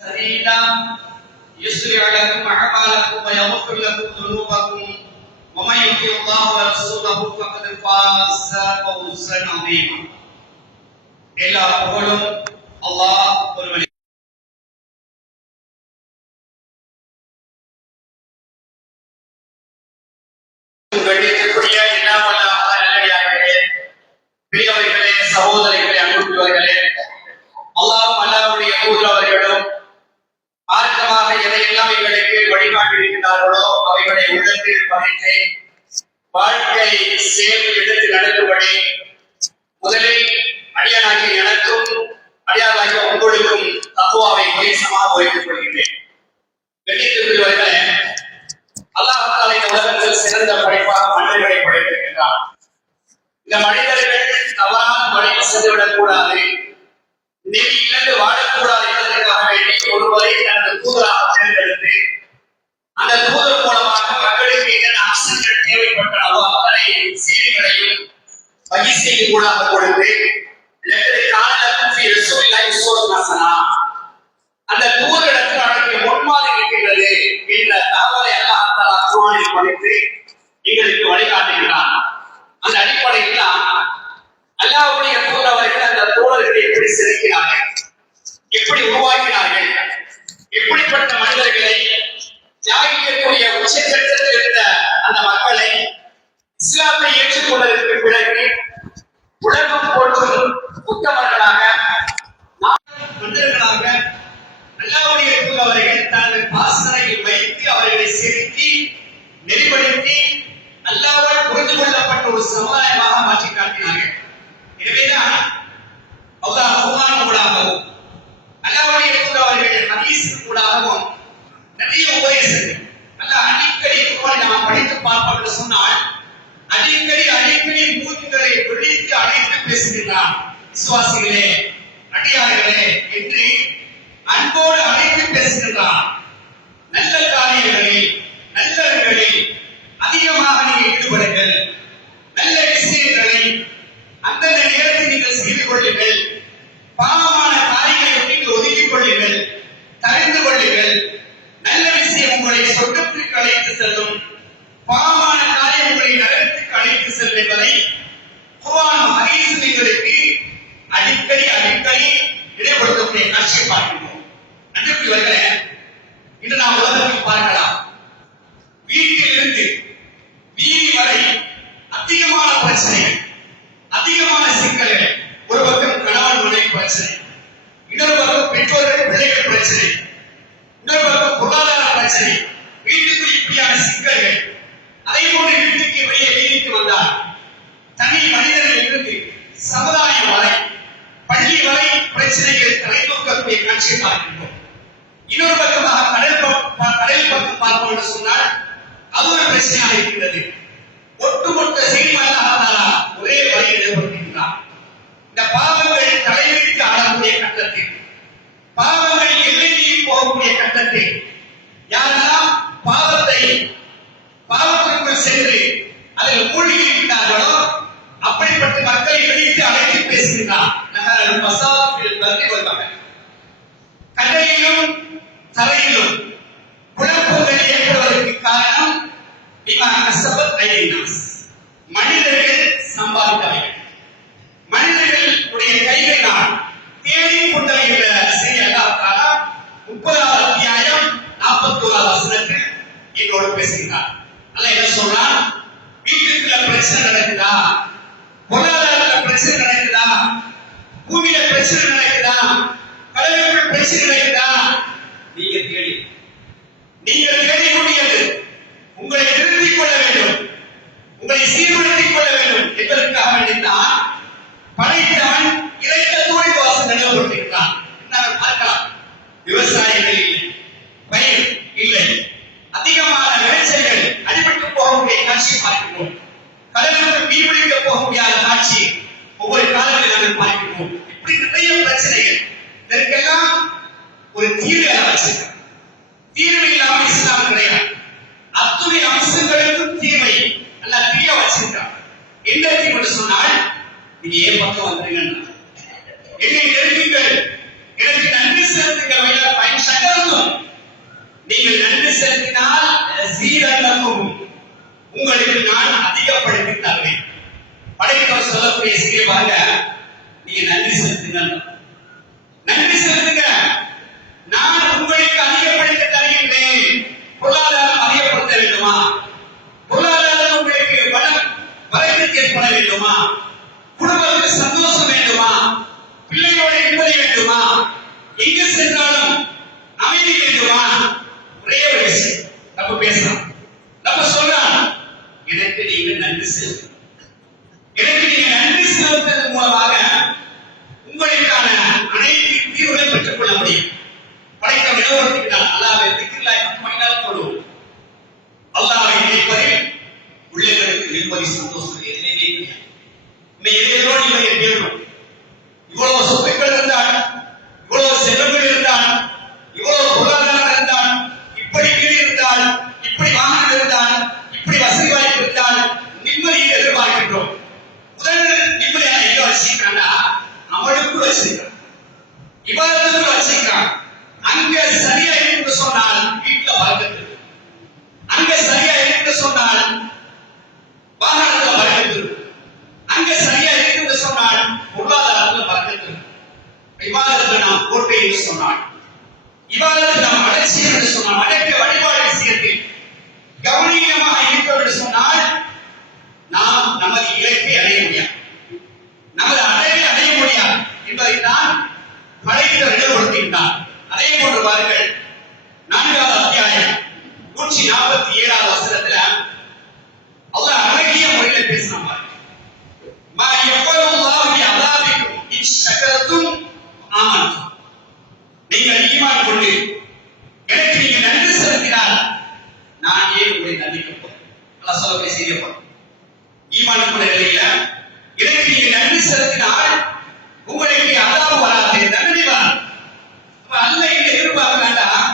سبيلا يسرع لكم أعمالكم ويغفر لكم ذنوبكم ومن يطع الله ورسوله فقد فاز فوزا عظيما. எல்லா புகழும் அல்லாஹ் ஒருவனே. கண்ணியத்திற்குரிய இன்னாமல்ல நல்லடியார்களே, பெரியவர்களே, சகோதரிகளே, அன்புக்குரியவர்களே, அல்லாஹ்வும் அல்லாஹ்வுடைய தூதர் அவர்களும் மார்க்கமாக எதையெல்லாம் எங்களுக்கு வழிகாட்டியிருக்கிறார்களோ அவைகளை உள்ளத்தில் பதித்து வாழ்க்கை சேர்ந்து எடுத்து நடக்கும்படி முதலில் அடியானாகிய எனக்கும் அடியானாகிய உங்களுக்கும் தக்குவாவை தேசமாக வைத்துக் கொள்கின்றேன். கண்ணியத்திற்குரியவர்களே, அல்லாஹ் தஆலா இந்த உலகத்தில் சிறந்த படைப்பாக மனிதர்களை படைத்திருக்கின்றார். இந்த மனிதர்கள் தவறான வழியில் சென்றுவிடக் கூடாது, நெறி இழந்து வாழக்கூடாது என்பதற்காக வேண்டி ஒருவரை தனது தூதராக தேர்ந்தெடுத்து அந்த தூதர் மூலமாக மக்களுக்கு என்னென்ன அம்சங்கள் தேவைப்பட்டனவோ அத்தனை செய்திகளையும் வகி செய்தி கூடாக கொடுத்து அந்த தூதரிடத்தில் அவருக்கு முன்மாதிரி இருக்கின்றது என்ற தகவலை அல்லாஹ் தஆலா குர்ஆனில் படித்து எங்களுக்கு வழிகாட்டுகிறார். அந்த அடிப்படையில் தான் அல்லாஹ்வுடைய தூதர் அவர்கள் அந்த தோழர்களை எப்படி செலுத்தினார்கள், எப்படி உருவாக்கினார்கள், எப்படிப்பட்ட மனிதர்களை தியாகிக்கக்கூடிய உச்சகட்டத்தில் இருந்த அந்த மக்களை இஸ்லாத்தை ஏற்றுக்கொண்டதற்கு பிறகு உலகம் போற்றும் உத்தமர்களாக மனிதர்களாக அல்லாஹ்வுடைய தூதர் அவர்கள் தனது பாசறையில் வைத்து அவர்களை செலுத்தி நெறிப்படுத்தி அல்லாஹ்வால் புரிந்து கொள்ளப்பட்ட ஒரு சமுதாயமாக மாற்றி காட்டினார்கள். எனவேதான் அல்லாஹ் குர்ஆன் மூலமாகவும் அல்லாஹ்வுடைய தூதர் அவர்கள் ஹதீஸ் மூலமாகவும் நிறைய உபதேசங்கள் அல்லாஹ் அடிக்கடி குர்ஆனை நாம் படித்து பார்ப்போம் என்று சொன்னால் அடிக்கடி மூச்சுகளை விழித்து அழைத்து பேசுகிறார். விசுவாசிகளே, அடியார்களே என்று அன்போடு அழைத்து பேசுகின்றார். நல்ல காரியங்களில் நல்லவர்களில் அதிகமாக நீங்கள் ஈடுபடுங்கள், நல்ல விஷயங்களை அந்தந்த நேரத்தில் நீங்கள் செய்து கொள்ளுங்கள், பாவமான காரியங்களை நீங்கள் ஒதுக்கிக் கொள்ளுங்கள், தவிர்த்து கொள்ளுங்கள். நல்ல விஷயம் உங்களை சொர்க்கத்திற்கு அழைத்து செல்லும், பாவமான காரியம் உங்களை நரகத்துக்கு அழைத்து செல்லும் என்பதை குர்ஆன் ஹதீஸ் எங்களுக்கு அடிக்கடி இடைப்படுத்தக்கூடிய காட்சியை பார்க்கிறோம். அன்புக்குரியவர்களே, இன்று நாம் உலகத்தில் பார்க்கலாம், வீட்டில் இருந்து வீதி வரை அதிகமான பிரச்சனைகள், அதிகமான சிக்கல்கள். ஒரு பக்கம் கணவன் மனைவி பிரச்சனை, இன்னொரு பக்கம் பெற்றோர்கள் பிள்ளைகள் பிரச்சனை, இன்னொரு பக்கம் பொருளாதார பிரச்சனை, வீட்டுக்குள் இப்படியான சிக்கல்கள். அதே போன்று வீட்டுக்கு வெளியே வீதிக்கு வந்தால் தனி மனிதர்கள் இருந்து சமுதாயம் வரை பள்ளி வரை பிரச்சனைகள் தலைநோக்கக்கூடிய காட்சியை பார்க்கின்றோம். இன்னொரு பக்கமாக கடல் பக்கம் பார்ப்போம் என்று சொன்னால் அது ஒரு பிரச்சனையாக இருக்கிறது. ஒட்டுமொத்த செய்தியாக ஒரே வழியில் ஏற்படுத்துகின்றார். இந்த பாவங்கள் தலைவிரித்து ஆடக்கூடிய கட்டத்தில், பாவங்கள் எல்லையில் போகக்கூடிய கட்டத்தில் யாரெல்லாம் பாவத்திற்குள் சென்று அதில் மூழ்கி இருக்கிறார்களோ அப்படிப்பட்ட மக்களை வெளியிட்டு அழைத்து பேசுகிறார். கடலிலும் தரையிலும் குழப்பங்கள் ஏற்படுவதற்கு காரணம் மனிதர்கள் சம்பாதித்தவைகள், மனிதர்களுடைய கைகளினால் தேடிக் கொண்டவைகள் செய்ய அல்லாஹ் 30வது அத்தியாயம் 41வது வசனத்தில் என்னோடு பேசுகிறார். அல்லாஹ் என்ன சொல்றான்? வீட்டுக்குள்ள பிரச்சனை நடக்குதா, பொருளாதாரத்துல பிரச்சனை நடக்குதா, பூமியில பிரச்சனை நடக்குதா, கடலுக்குள் பிரச்சனை நடக்குதா, நீங்கள் தேடிக்கூடியது உங்களை நிறுத்திக் கொள்ள வேண்டும், உங்களை சீர்படுத்திக் கொள்ள வேண்டும் என்பதற்காக வேண்டித்தான் படைத்தவன் இறைத்தோடு வாசம் நிலவப்படுத்திருக்கிறான். பார்க்கலாம், விவசாயிகள் இல்லை, பயிர் இல்லை, அதிகமான விளைச்சல்கள் அடிபட்டு போகக்கூடிய காட்சி பார்க்கிறோம். கடலுக்கு மீன்பிடிக்க போக முடியாத காட்சி தீர்வு இல்லாமல் இஸ்லாம் கிடையாது. அத்துணை அம்சங்களுக்கும் தீர்வை அல்லாஹ் தெரிய வச்சிருக்கான். என்ன தீர்வு சொன்னால், நீங்க ஏன் பக்கம் வந்துருங்க, என்னை நெருங்குங்கள், எனக்கு நன்றி செலுத்துங்கள். பயன் சகலத்தும் நீங்கள் நன்றி செலுத்தினால் சீரல்லக்கும், உங்களுக்கு நான் அதிகப்படுத்தி தருவேன். படைத்தவர் சொல்லக்கூடிய செய்தி பாருங்க, நீங்க நன்றி செலுத்துங்க, நன்றி செலுத்துங்க, நான் உங்களுக்கு அதிகப்படுத்தி தருகின்றேன். பொருளாதாரம் அதிகப்படுத்த வேண்டுமா? பொருளாதாரம் உங்களுக்கு வரவேற்பு ஏற்பட வேண்டுமா? குடும்பத்துக்கு சந்தோஷம் வேண்டுமா? பிள்ளையோட நிம்மதி வேண்டுமா? எங்கு சென்றாலும் அமைதி வேண்டுமா? ஒரே ஒரு விஷயம் நம்ம பேசலாம். நம்ம சொல்லலாம், எனக்கு நீங்க நன்றி செலுத்து. எனக்கு நீங்க நன்றி செலுத்துவதன் மூலமாக உங்களுக்கான அனைத்து தீர்வுகளை பெற்றுக் கொள்ள முடியும். படைத்த வினோதத்தினால் அல்லாஹ்வை திக்ருல்லாஹி மணினால் கொள்வோம். அல்லாஹ்வை நினைப்பதில் உள்ளங்களுக்கு நிம்மதி சந்தோஷம் எதிலே எதிரோ நிம்மதியை தேடணும். இவ்வளவு சொத்துக்கள் இருந்தால், இவ்வளவு செல்வங்கள் இருந்தால், இவ்வளவு பொருளாதாரம் இருந்தால், இப்படி வீடு இருந்தால், இப்படி வாகனம் இருந்தால், இப்படி வசதி வாய்ப்பு இருந்தால் நிம்மதியை எதிர்பார்க்கின்றோம். முதல் நிம்மதியான எங்க வச்சிருக்கான்னா, அவளுக்குள் வச்சிருக்கான், இவர்களுக்குள் வச்சிருக்கான். அங்க சரியா இருக்கு சொன்னால் வீட்டுல வளர்க்கிறது, அங்க சரியா இருக்கு சொன்னால் வாகனத்துல வளர்க்கிறது, அங்க சரியா இருக்கு சொன்னால் பொருளாதாரத்துல வளர்க்கிறது. இவாதத்தில் நாம் கோட்டை என்று சொன்னால், இவாதத்தில் நாம் அலட்சி என்று சொன்னால், அடக்க வழிபாடு விஷயத்தில் கவனீயமாக இருக்க என்று சொன்னால் நாம் நமது இலக்கை அடைய முடியாது, நமது அடைவை அடைய முடியாது என்பதைத்தான் படைத்தவர் நிலைப்படுத்துகின்றார். அதே போன்று பாருங்கள், 4வது அத்தியாயம் 147வது வசனத்துல அல்லாஹ் அழகிய முறையில் பேசினார். மா யஃபலுல்லாஹு பி அஸாபிக்கும் இன் ஷக்கரதும் ஆமன்தும். நீங்கள் ஈமான் கொண்டு எனக்கு நீங்க நன்றி செலுத்தினால் நான் ஏன் உங்களை தண்டிக்கப் போறேன்? அல்லாஹ் சொல்லக்கூடிய செய்தியை பாருங்க. ஈமான் கொண்ட நிலையில எனக்கு நீங்க நன்றி செலுத்தினால் உங்களுக்கு அதாபு வராது, தண்டனை வராது. அல்லாஹ் இங்க எதிர்பார்க்க வேண்டாம்,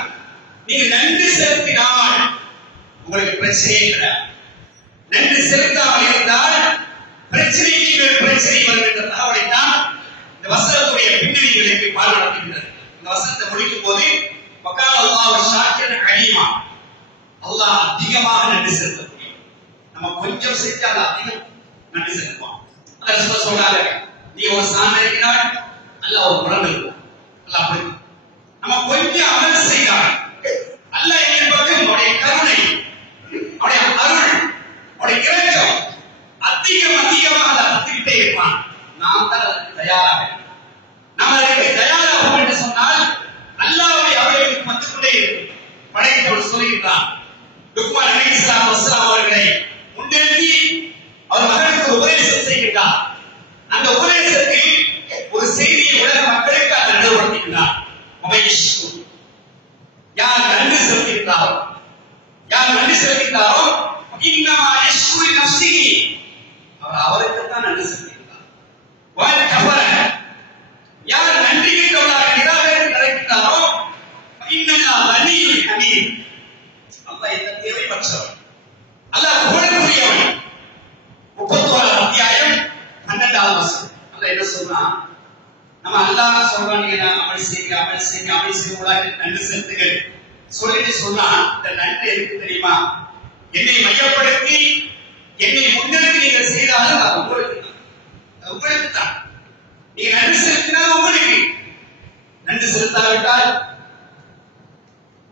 நீங்க நன்றி செலுத்தினால் உங்களுக்கு பிரச்சனையே கிடையாது. நன்றி செலுத்தாமல் இருந்தால் பிரச்சனைக்கு மேல் பிரச்சனை வருகின்ற தகவலைத்தான் இந்த வசனத்துடைய பின்னணிகளுக்கு பாராட்டுகின்றது. இந்த வசனத்தை முடிக்கும் போது வகால அல்லாஹ் ஷாக்கிரன் அலீமா, அல்லாஹ் அதிகமாக நன்றி செலுத்த முடியும். நம்ம கொஞ்சம் செஞ்சால் அதிகம் நன்றி செலுத்துவோம். அல்லாஹ் சொல்றாங்க, நீ ஒரு சாணம் இருக்கிறாய், அல்லாஹ் ஒரு குணம் இருக்கும். அல்லாஹ் அப்படி நம்ம கொஞ்சம் அமல் செய்தால் அல்லாஹ் எங்கள் பக்கம் அவருடைய கருணை, அவருடைய அருள், அவருடைய இரக்கம் அதிகமாக அதை அத்திக்கிட்டே இருப்பான். நாம் தான் அதற்கு தயாராக, நாம் அதற்கு தயாராகும் என்று சொன்னால் அல்லாஹ்வை அவர்களுக்கு வந்து கொண்டே இருக்கும். படைத்தவர் சொல்கிறான், லுக்மான் அலைஹிஸ்ஸலாத்து வஸ்ஸலாம் அவர்களை முன்னிறுத்தி அவர் மகனுக்கு உபதேசம் செய்கின்றார். அந்த உபதேசத்தில் ஒரு செய்தியை உலக மக்களுக்கு அவர் நினைவுபடுத்துகின்றார். யார் நன்றி செலுத்துகிறாரோ, யார் நன்றி செலுத்துகிறாரோ இன்னமா யஷ்குரு நஃப்ஸிஹி, அவர் அவருக்கு தான் நன்றி செலுத்துகிறார். வல் கஃபர, யார் நன்றி கெட்டவராக நிராகரித்து நடக்கிறாரோ இன்னல்லாஹ் கனியுல் ஹமீத், அல்லாஹ் இந்த தேவைப்பட்டவர், அல்லாஹ் புகழக்கூடியவன். 31வது அத்தியாயம் 12வது வசனம் அல்லாஹ் என்ன சொல்றான்? நம்ம அல்லாஹ் சொல்றான், அமல் செய்யுங்க நன்றி செலுத்துங்கள் சொல்லிட்டு சொன்னா, இந்த நன்றி எதுக்கு தெரியுமா? என்னை மையப்படுத்தி என்னை முன்னிறுத்தி நீங்கள் செய்தாலும் அது உங்களுக்கு தான். நீங்க நன்றி செலுத்தினால் உங்களுக்கு, நன்றி செலுத்தாவிட்டால்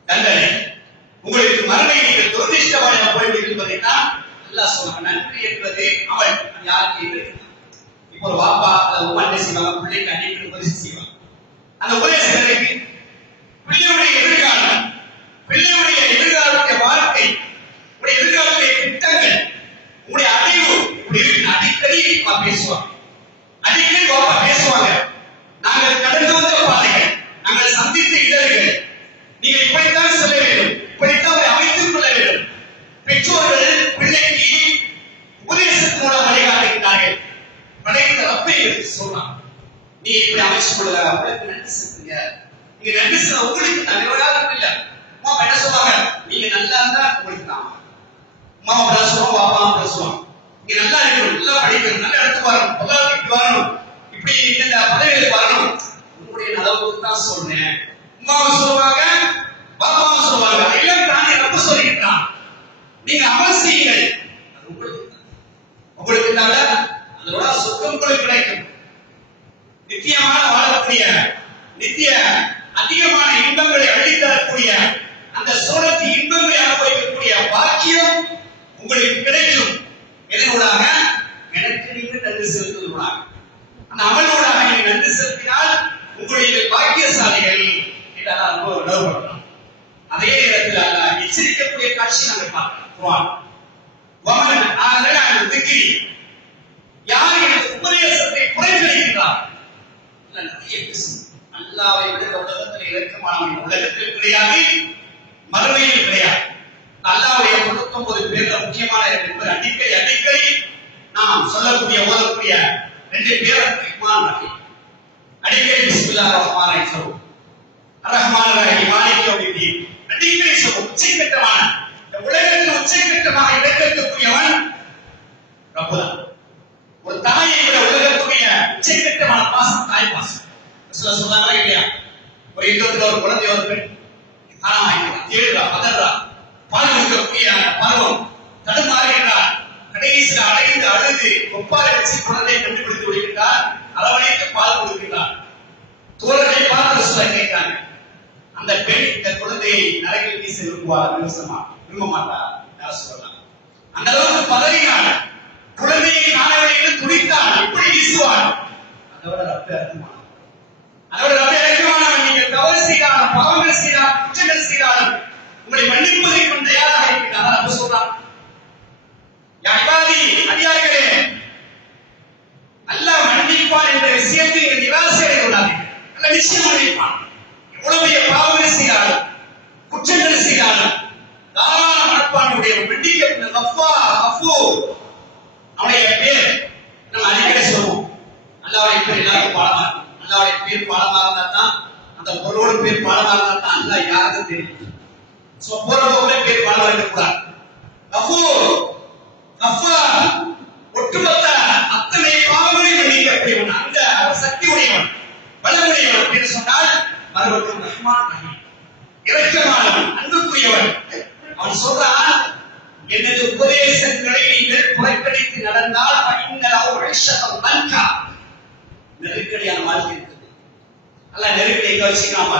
தண்டனை, உங்களுக்கு மறுமை நீங்கள் துரதிஷ்டமாக போய்விடும் என்பதைத்தான் அல்லாஹ் சொல்றான். நன்றி என்பது அவன் யாருக்கு இருக்கிறது. இப்போ ஒரு வாப்பா அல்லது உமா என்ன செய்வாங்க, பிள்ளைக்கு அன்னைக்கு உபதேசம் செய்வாங்க. அந்த உபதேசங்களுக்கு பிள்ளையுடைய எதிர்காலம், பிள்ளையுடைய எதிர்காலத்துடைய வாழ்க்கை, உடைய எதிர்காலத்துடைய திட்டங்கள், உடைய அறிவு இப்படி அடிக்கடி பேசுவாங்க. அடிக்கடி வாப்பா பேசுவாங்க, நாங்கள் கடந்து வந்த பாதைகள், நாங்கள் சந்தித்த இடர்கள், நீங்கள் இப்படித்தான் செல்ல வேண்டும், இப்படித்தான் அமைத்துக் கொள்ள வேண்டும். பெற்றோர்கள் பிள்ளைக்கு உபதேசத்தின் மூலம் வழிகாட்டுகிறார்கள். படைத்த ரப்பை எடுத்து சொல்றான், நீ இப்படி அமைச்சு கொள்ள, உங்களுக்கு நன்றி செலுத்துங்க. நீங்க நன்றி செல்ல உங்களுக்கு தலைவராக இல்லை. என்ன பாப்பா பேசுவான், இங்க நல்லா இருக்கணும், நல்லா படிக்கணும், நல்ல இடத்துக்கு வரணும், பொருளாதாரத்துக்கு வரணும், இப்படி இந்த பதவிகளுக்கு வரணும், உங்களுடைய நலவுக்கு தான் சொன்னேன். உமாவும் சொல்லுவாங்க, பாப்பாவும் சொல்லுவாங்க, எல்லாம் தானே ரப்ப சொல்லிக்கிட்டான். நீங்க அமல் செய்யுங்கள், உங்களுக்கு நல்ல அதோட சொர்க்கம் உங்களுக்கு கிடைக்கும். நித்தியமான வாழக்கூடிய நித்திய அதிகமான இன்பங்களை அளித்தரக்கூடிய அந்த சோழத்து இன்பங்களை அனுபவிக்கக்கூடிய பாக்கியம் உங்களுக்கு கிடைக்கும். எதனூடாக? எனக்கு நீங்கள் நன்றி செலுத்துவதூடாக. அந்த அமலோடாக நீங்கள் நன்றி செலுத்தினால் உங்களுடைய பாக்கியசாலிகள் இதெல்லாம் அனுபவம். அதே நேரத்தில் அல்ல எச்சரிக்கக்கூடிய காட்சி நாங்கள் பார்க்கிறோம். யார் எனக்கு உபதேசத்தை புறக்கணிக்கின்றார்? அல்லாஹ்வை விட உலகத்தில் இலக்கமானவன் உலகத்தில் கிடையாது, மறுமையில் கிடையாது. அல்லாஹ்வுடைய 99 பேர்ல முக்கியமான என்பது அடிக்கடி நாம் சொல்லக்கூடிய ஓதக்கூடிய 2 பேர் ரஹ்மான் ரஹீம். அடிக்கடி பிஸ்மில்லாஹிர் ரஹ்மானிர் ரஹீம் சொல்லுவோம், ரஹ்மான் ரஹீம் மாலிக் யௌமித்தீன் அடிக்கடி சொல்லுவோம். உச்சக்கட்டமான இந்த உலகத்தில் உச்சக்கட்டமாக இலக்கத்துக்குரியவன் ரப்புல். ஒரு தாயை விட உலகத்துடைய உச்சக்கட்டமான பாசம் தாய் பாசம். சொல்றாங்களா இல்லையா? ஒரு யுத்தத்துல ஒரு குழந்தை ஒரு பெண் தேடுறா, பதறா, பால் கொடுக்கக்கூடிய பருவம் தடுமாறுகிறார். கடைசியில் அடைந்து அழுது ஒப்பாரை வச்சு குழந்தையை கண்டுபிடித்து விடுகின்றார். அரவணைத்து பால் கொடுக்கிறார். தோழரை பார்த்து சொல்ல கேட்கிறாங்க, அந்த பெண் இந்த குழந்தையை நரகில் வீச விரும்ப மாட்டார். சொல்லலாம், அந்த அளவுக்கு பதறினார். குழந்தையை காணவில்லை துடித்தார். எப்படி வீசுவார்? அதோட ரத்த அர்த்தமான அதோட இறக்கமானவன். நீங்கள் தவறு செய்தாலும் பாவங்கள் செய்தாலும் குற்றங்கள் செய்தாலும் உங்களை மன்னிப்பதை கொண்டு தயாராக இருக்கிறார். அப்ப சொல்றான், யாரி அடியார்களே, அல்லாஹ் மன்னிப்பான் என்ற விஷயத்தை நிராசை அடைந்துள்ளார்கள். அல்ல நிச்சயம் மன்னிப்பான். எவ்வளவு பாவங்கள் செய்தாலும் குற்றங்கள் செய்தாலும் தாராள மனப்பானுடைய மன்னிக்க அவனுடைய பேர் நம்ம அடிக்கடி சொல்லுவோம். அல்லாஹ்வுடைய பேர் எல்லாருக்கும் பாடமா இருக்கும். அல்லாஹ்வுடைய பேர் பாடமா இருந்தா தான், அந்த பொருளோட பேர் பாடமா இருந்தா தான் அல்லாஹ் யாருக்கும் தெரியும். சோ பொருளோட பேர் பாடமா இருக்கக்கூடாது. ஒட்டுமொத்த அத்தனை பாவங்களையும் மன்னிக்கக்கூடியவன், அந்த சக்தி உடையவன், பலமுடையவன் அப்படின்னு சொன்னால் மறுபடியும் ரஹ்மான் ரஹீம், இரக்கமானவன், அன்புக்குரியவன். அவன் சொல்றான், எனது உபதேசங்களை நீங்கள் புறக்கணித்து நடந்தால் நெருக்கடியான வாழ்க்கை இருக்குது. அல்ல நெருக்கடி எங்க வச்சுக்காம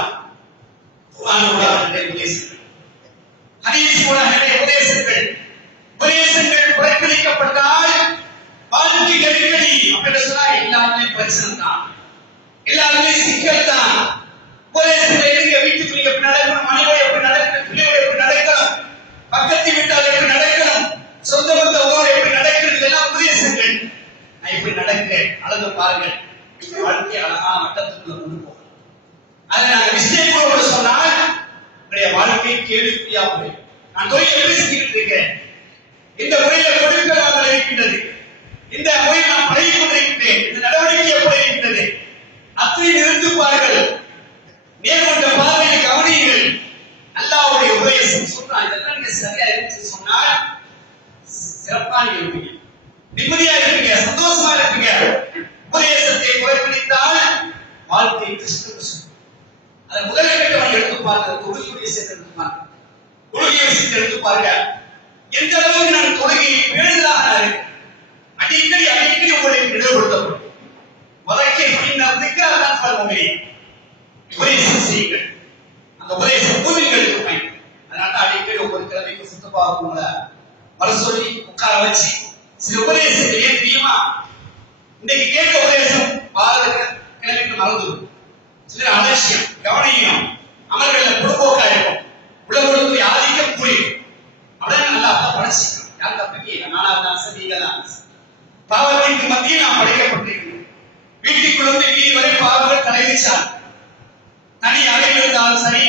உபதேசங்கள் புறக்கணிக்கப்பட்டால் வாழ்க்கை நெருக்கடி. அப்படின்னு சொன்னா எல்லாருமே பிரச்சனை தான், எல்லாருமே சிக்கல் தான். உபதேசத்தை எங்க வீட்டுக்குள்ள எப்படி நடக்கணும், மனைவி எப்படி நடக்கணும், பிள்ளைகள் எப்படி நடக்கணும், பக்கத்து வீட்டால் எப்படி நடக்கணும், சொந்த பந்த ஊரோடு எப்படி நடக்கணும், இதெல்லாம் உபதேசங்கள். நான் எப்படி நடக்கிறேன் அளந்து பாருங்கள். வாழ்க்கை அழகான மட்டத்துக்குள்ள கொண்டு போகும். அதை நாங்கள் விஷயங்களோடு சொன்னால் உங்களுடைய வாழ்க்கை கேள்விக்குறியா போய். நான் தொழில் எப்படி செஞ்சுக்கிட்டு இருக்கேன், இந்த முறையில கொடுக்க இருக்கின்றது, இந்த முறையில் நான் பழகிக் கொண்டிருக்கிறேன், இந்த நடவடிக்கை எப்படி இருக்கின்றது, அத்தனை நிறுத்துப்பார்கள். மேற்கொண்ட பார்வையை கவனியுங்கள். அல்லாஹ்வுடைய உபதேசம் சொல்றான், இதெல்லாம் நீங்க சரியா இருந்து சொன்னால் சிறப்பாக இருப்பீங்க, நிம்மதியா இருப்பீங்க, சந்தோஷமா இருப்பீங்க. உபதேசத்தை புறக்கணித்தால் வாழ்க்கை கிறிஸ்துவ. அதை முதலில் கட்டவன் எடுத்து பாருங்க, தொழுகை விஷயத்தை எடுத்து பாருங்க, தொழுகை விஷயத்தை எடுத்து பாருங்க. எந்த அளவுக்கு நான் தொழுகையை பேணுதலாக அடிக்கடி உங்களுக்கு நினைவுபடுத்தப்படும். வழக்கை பின்னதுக்கு அதான் சொல்லுங்க, உபதேசம் செய்யுங்கள். அந்த உபதேசம் பூமிகளுக்கு பயன். அதனால அடிக்கடி ஒவ்வொரு கிழமைக்கு சுத்தமாக உங்களை வர சொல்லி உட்கார வச்சு சில உபதேசத்தை ஏன் தெரியுமா? இன்னைக்கு கேட்க உபதேசம் கிழமைக்கு மறந்துடும். சிலர் அலட்சியம் கவனியும் அமல்கள் பொடுபோக்கா இருக்கும். உலகத்துக்கு ஆதிக்கம் புரியும். அப்படியே நல்லா படைச்சிக்கணும். யார் தப்பிக்க நானா தான் சரி, நீங்க தான் பாவத்திற்கு மத்தியில் நாம் படைக்கப்பட்டிருக்கிறோம். வீட்டுக்குள் வந்து வீதி வரை பாவங்கள் தலைவிச்சார். தனி அறையில் இருந்தாலும் சரி